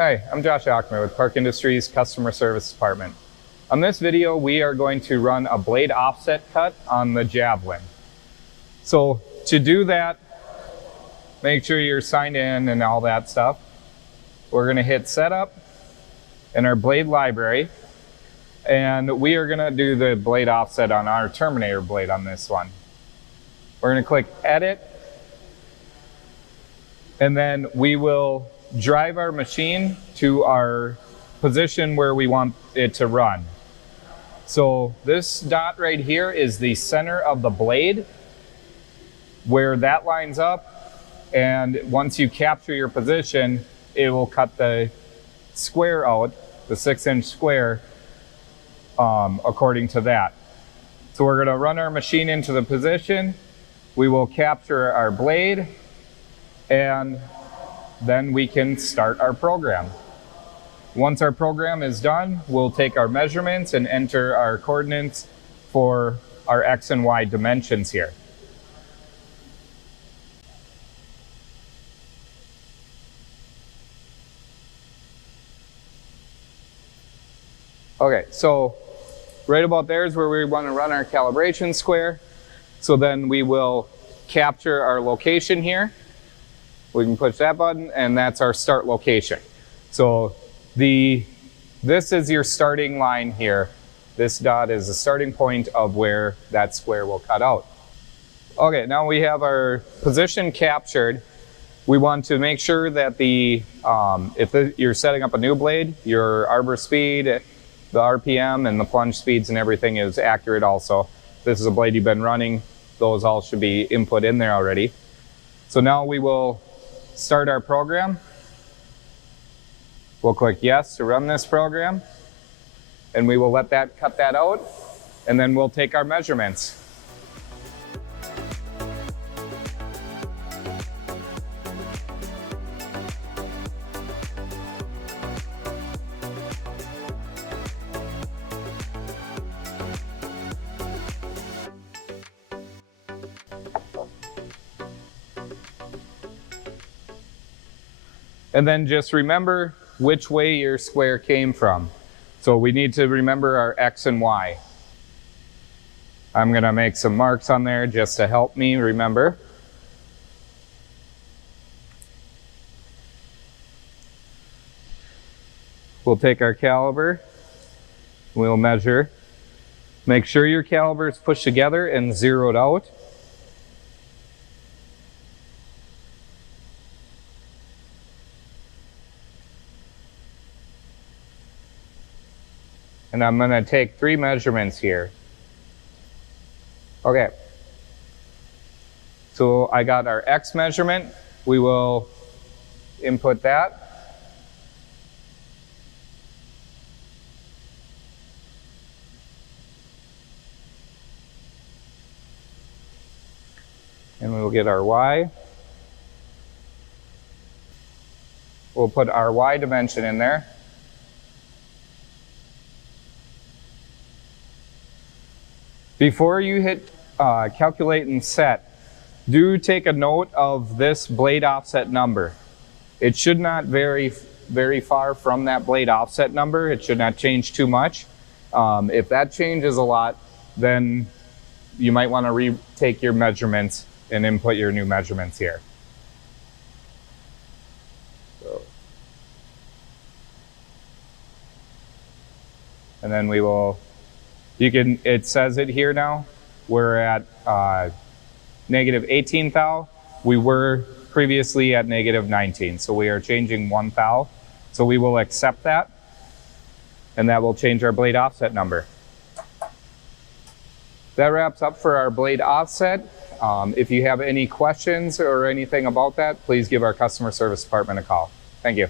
Hi, I'm Josh Achmer with Park Industries Customer Service Department. On this video, we are going to run a blade offset cut on the Javelin. So to do that, make sure you're signed in and all that stuff. We're going to hit Setup in our blade library, and we are going to do the blade offset on our Terminator blade on this one. We're going to click Edit, and then we will drive our machine to our position where we want it to run. So this dot right here is the center of the blade, where that lines up, and once you capture your position, it will cut the square out, the 6-inch square, according to that. So we're going to run our machine into the position, we will capture our blade, and then we can start our program. Once our program is done, we'll take our measurements and enter our coordinates for our X and Y dimensions here. Okay, so right about there is where we want to run our calibration square. So then we will capture our location here. We can push that button, and that's our start location. So this is your starting line here. This dot is the starting point of where that square will cut out. Okay, now we have our position captured. We want to make sure that you're setting up a new blade, your arbor speed, the RPM, and the plunge speeds and everything is accurate also. This is a blade you've been running. Those all should be input in there already. So now we will start our program. We'll click yes to run this program, and we will let that cut that out, and then we'll take our measurements. And then just remember which way your square came from. So we need to remember our X and Y. I'm going to make some marks on there just to help me remember. We'll take our caliber. We'll measure. Make sure your caliber is pushed together and zeroed out. And I'm going to take 3 measurements here. Okay. So I got our X measurement. We will input that. And we will get our Y. We'll put our Y dimension in there. Before you hit calculate and set, do take a note of this blade offset number. It should not vary very far from that blade offset number. It should not change too much. If that changes a lot, then you might want to retake your measurements and input your new measurements here. And then we will, it says it here now. We're at negative 18 thou. We were previously at negative 19, so we are changing 1 thou. So we will accept that, and that will change our blade offset number. That wraps up for our blade offset. If you have any questions or anything about that, please give our customer service department a call. Thank you.